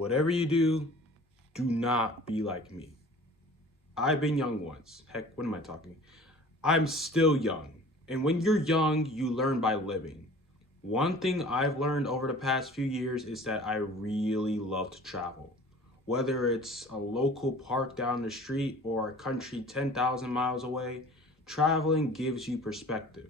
Whatever you do not be like me. I've been young once. Heck, what am I talking? I'm still young. And when you're young, you learn by living. One thing I've learned over the past few years is that I really love to travel. Whether it's a local park down the street or a country 10,000 miles away, traveling gives you perspective.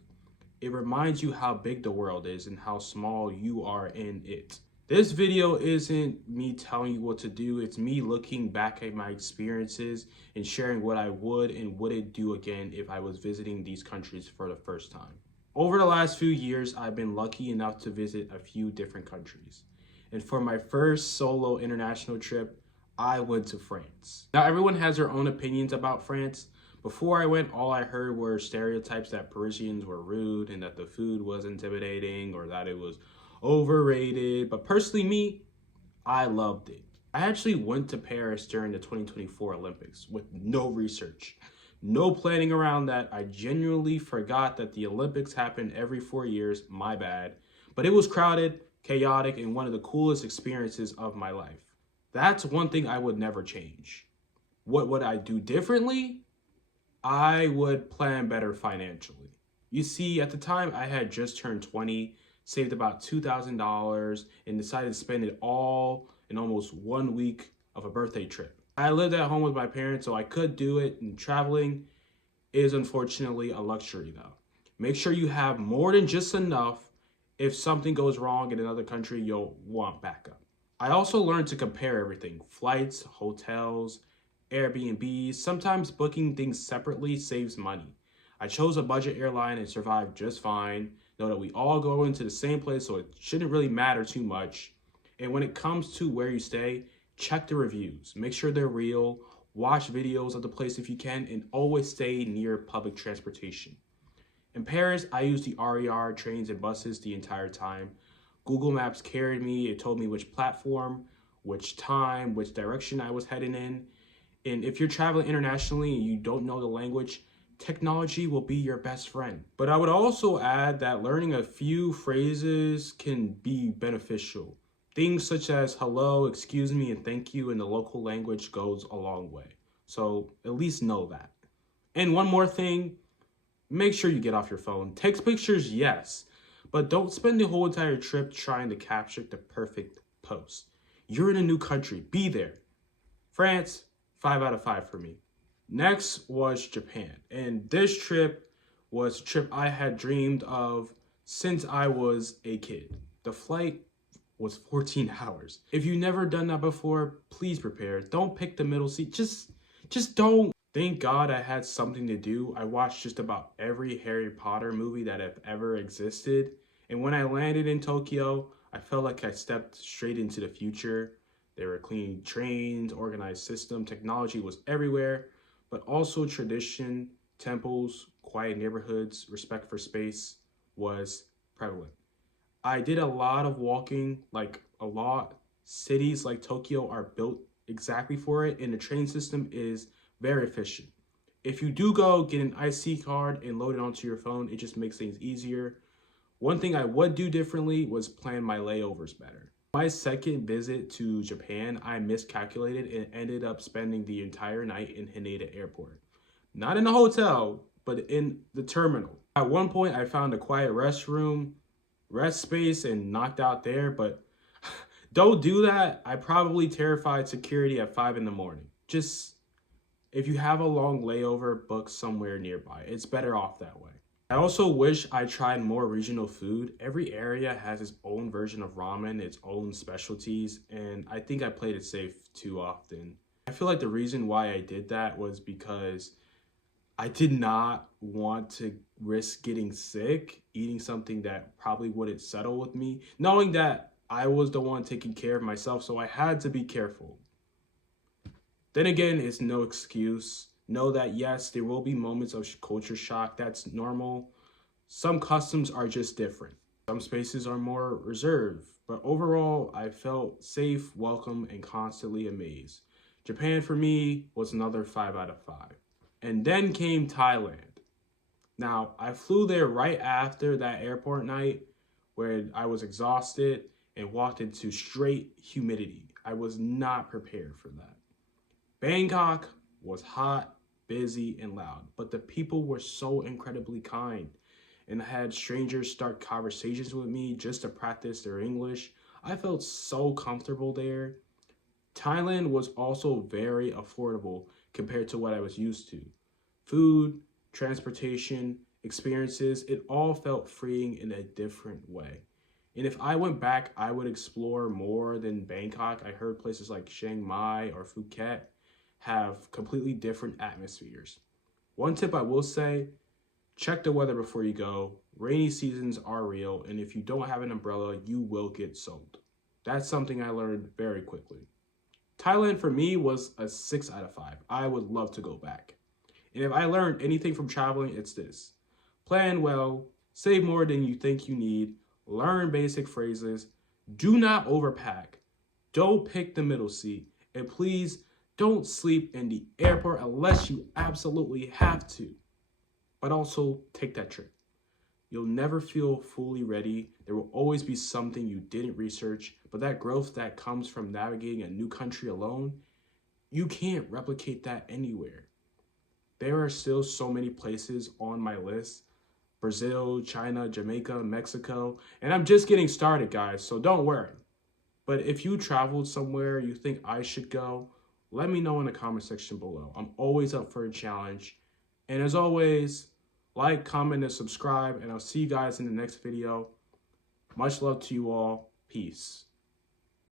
It reminds you how big the world is and how small you are in it. This video isn't me telling you what to do, it's me looking back at my experiences and sharing what I would and wouldn't do again if I was visiting these countries for the first time. Over the last few years, I've been lucky enough to visit a few different countries. And for my first solo international trip, I went to France. Now, everyone has their own opinions about France. Before I went, all I heard were stereotypes that Parisians were rude and that the food was intimidating or that it was overrated. But personally, me, I loved it. I actually went to Paris during the 2024 Olympics with no research, no planning around that. I genuinely forgot that the Olympics happened every 4 years, my bad. But it was crowded, chaotic, and one of the coolest experiences of my life. That's one thing I would never change. What would I do differently? I would plan better financially. You see, at the time I had just turned 20, saved about $2,000, and decided to spend it all in almost 1 week of a birthday trip. I lived at home with my parents, so I could do it, and traveling is unfortunately a luxury though. Make sure you have more than just enough. If something goes wrong in another country, you'll want backup. I also learned to compare everything: flights, hotels, Airbnbs. Sometimes booking things separately saves money. I chose a budget airline and survived just fine. Know that we all go into the same place, so it shouldn't really matter too much. And when it comes to where you stay, check the reviews. Make sure they're real. Watch videos of the place if you can, and always stay near public transportation. In Paris, I used the RER trains and buses the entire time. Google Maps carried me. It told me which platform, which time, which direction I was heading in. And if you're traveling internationally and you don't know the language, technology will be your best friend. But I would also add that learning a few phrases can be beneficial. Things such as hello, excuse me, and thank you in the local language goes a long way. So at least know that. And one more thing, make sure you get off your phone. Take pictures, yes, but don't spend the whole entire trip trying to capture the perfect post. You're in a new country, be there. France, 5 out of 5 for me. Next was Japan, and this trip was a trip I had dreamed of since I was a kid. The flight was 14 hours. If you've never done that before, please prepare. Don't pick the middle seat. Just don't. Thank God I had something to do. I watched just about every Harry Potter movie that have ever existed. And when I landed in Tokyo, I felt like I stepped straight into the future. There were clean trains, organized system, technology was everywhere, but also tradition, temples, quiet neighborhoods, respect for space was prevalent. I did a lot of walking, like a lot. Cities like Tokyo are built exactly for it, and the train system is very efficient. If you do go, get an IC card and load it onto your phone. It just makes things easier. One thing I would do differently was plan my layovers better. My second visit to Japan, I miscalculated and ended up spending the entire night in Haneda Airport. Not in a hotel, but in the terminal. At one point, I found a quiet restroom, rest space, and knocked out there, but don't do that. I probably terrified security at 5 in the morning. Just, if you have a long layover, book somewhere nearby. It's better off that way. I also wish I tried more regional food. Every area has its own version of ramen, its own specialties, and I think I played it safe too often. I feel like the reason why I did that was because I did not want to risk getting sick, eating something that probably wouldn't settle with me, knowing that I was the one taking care of myself, so I had to be careful. Then again, it's no excuse. Know that yes, there will be moments of culture shock. That's normal. Some customs are just different. Some spaces are more reserved. But overall, I felt safe, welcome, and constantly amazed. Japan for me was another 5 out of 5. And then came Thailand. Now, I flew there right after that airport night where I was exhausted and walked into straight humidity. I was not prepared for that. Bangkok was hot, busy, and loud, but the people were so incredibly kind and had strangers start conversations with me just to practice their English. I felt so comfortable there. Thailand was also very affordable compared to what I was used to. Food, transportation, experiences, it all felt freeing in a different way. And if I went back, I would explore more than Bangkok. I heard places like Chiang Mai or Phuket have completely different atmospheres. One tip I will say, check the weather before you go. Rainy seasons are real, and if you don't have an umbrella, you will get soaked. That's something I learned very quickly. Thailand for me was a 6 out of 5. I would love to go back. And if I learned anything from traveling, it's this: plan well, save more than you think you need, learn basic phrases, do not overpack, don't pick the middle seat, and please don't sleep in the airport unless you absolutely have to. But also take that trip. You'll never feel fully ready. There will always be something you didn't research, but that growth that comes from navigating a new country alone, you can't replicate that anywhere. There are still so many places on my list: Brazil, China, Jamaica, Mexico, and I'm just getting started, guys, so don't worry. But if you traveled somewhere you think I should go, let me know in the comment section below. I'm always up for a challenge. And as always, like, comment, and subscribe, and I'll see you guys in the next video. Much love to you all. Peace.